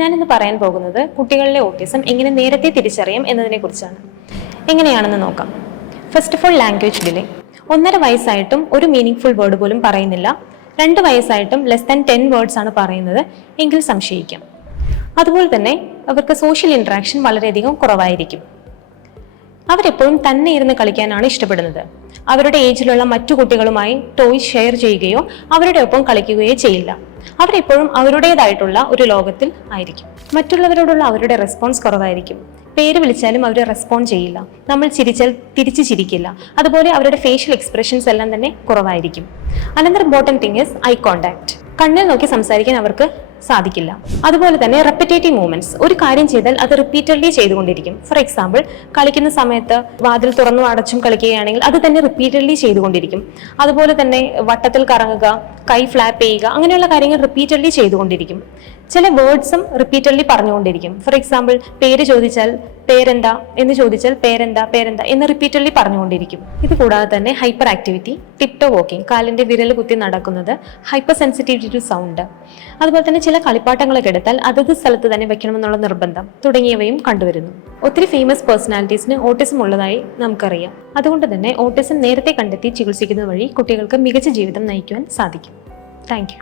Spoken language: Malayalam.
ഞാനിന്ന് പറയാൻ പോകുന്നത് കുട്ടികളിലെ ഓട്ടിസം എങ്ങനെ നേരത്തെ തിരിച്ചറിയാം എന്നതിനെ കുറിച്ചാണ് എങ്ങനെയാണെന്ന് നോക്കാം. First of all language delay ഒന്നര വയസ്സായിട്ടും ഒരു മീനിങ് ഫുൾ വേർഡ് പോലും പറയുന്നില്ല. രണ്ട് വയസ്സായിട്ടും ലെസ് ദാൻ ടെൻ വേർഡ്സ് ആണ് പറയുന്നത് എങ്കിൽ സംശയിക്കാം. അതുപോലെ തന്നെ അവർക്ക് സോഷ്യൽ ഇൻട്രാക്ഷൻ വളരെയധികം കുറവായിരിക്കും. അവരെപ്പോഴും തന്നെ ഇരുന്ന് കളിക്കാനാണ് ഇഷ്ടപ്പെടുന്നത്. അവരുടെ ഏജിലുള്ള മറ്റു കുട്ടികളുമായി ടോയ് ഷെയർ ചെയ്യുകയോ അവരുടെ ഒപ്പം കളിക്കുകയോ ചെയ്യില്ല. അവരെപ്പോഴും അവരുടേതായിട്ടുള്ള ഒരു ലോകത്തിൽ ആയിരിക്കും. മറ്റുള്ളവരോടുള്ള അവരുടെ റെസ്പോൺസ് കുറവായിരിക്കും. പേര് വിളിച്ചാലും അവർ റെസ്പോണ്ട് ചെയ്യില്ല. നമ്മൾ ചിരിച്ചാൽ തിരിച്ചു ചിരിക്കില്ല. അതുപോലെ അവരുടെ ഫേഷ്യൽ എക്സ്പ്രഷൻസ് എല്ലാം തന്നെ കുറവായിരിക്കും. Another important thing is eye contact കണ്ണിൽ നോക്കി സംസാരിക്കാൻ അവർക്ക് സാധിക്കില്ല. അതുപോലെ തന്നെ റെപ്പിറ്റേറ്റീവ് മൂവ്മെന്റ്സ് ഒരു കാര്യം ചെയ്താൽ അത് റിപ്പീറ്റഡ്ലി ചെയ്തുകൊണ്ടിരിക്കും. ഫോർ എക്സാമ്പിൾ കളിക്കുന്ന സമയത്ത് വാതിൽ തുറന്നു അടച്ചും കളിക്കുകയാണെങ്കിൽ അത് തന്നെ റിപ്പീറ്റഡ്ലി ചെയ്തുകൊണ്ടിരിക്കും. അതുപോലെ തന്നെ വട്ടത്തിൽ കറങ്ങുക കൈ ഫ്ലാപ്പ് ചെയ്യുക അങ്ങനെയുള്ള കാര്യങ്ങൾ റിപ്പീറ്റഡ്ലി ചെയ്തുകൊണ്ടിരിക്കും. ചില വേർഡ്സും റിപ്പീറ്റഡ്ലി പറഞ്ഞുകൊണ്ടിരിക്കും. ഫോർ എക്സാമ്പിൾ പേര് ചോദിച്ചാൽ പേരെന്താ എന്ന് ചോദിച്ചാൽ പേരെന്താ പേരെന്താ എന്ന് റിപ്പീറ്റഡ്ലി പറഞ്ഞുകൊണ്ടിരിക്കും. ഇത് കൂടാതെ തന്നെ ഹൈപ്പർ ആക്ടിവിറ്റി ടിപ്റ്റോ വോക്കിംഗ് കാലിന്റെ വിരൽ കുത്തി നടക്കുന്നത് ഹൈപ്പർ സെൻസിറ്റിവിറ്റി ടു സൗണ്ട് അതുപോലെ തന്നെ ചില കളിപ്പാട്ടങ്ങളൊക്കെ എടുത്താൽ അതത് സ്ഥലത്ത് തന്നെ വെക്കണമെന്നുള്ള നിർബന്ധം തുടങ്ങിയവയും കണ്ടുവരുന്നു. ഒത്തിരി ഫേമസ് പേഴ്സണാലിറ്റീസിന് ഓട്ടിസം ഉള്ളതായി നമുക്കറിയാം. അതുകൊണ്ട് തന്നെ ഓട്ടിസം നേരത്തെ കണ്ടെത്തി ചികിത്സിക്കുന്നത് വഴി കുട്ടികൾക്ക് മികച്ച ജീവിതം നയിക്കുവാൻ സാധിക്കും. താങ്ക്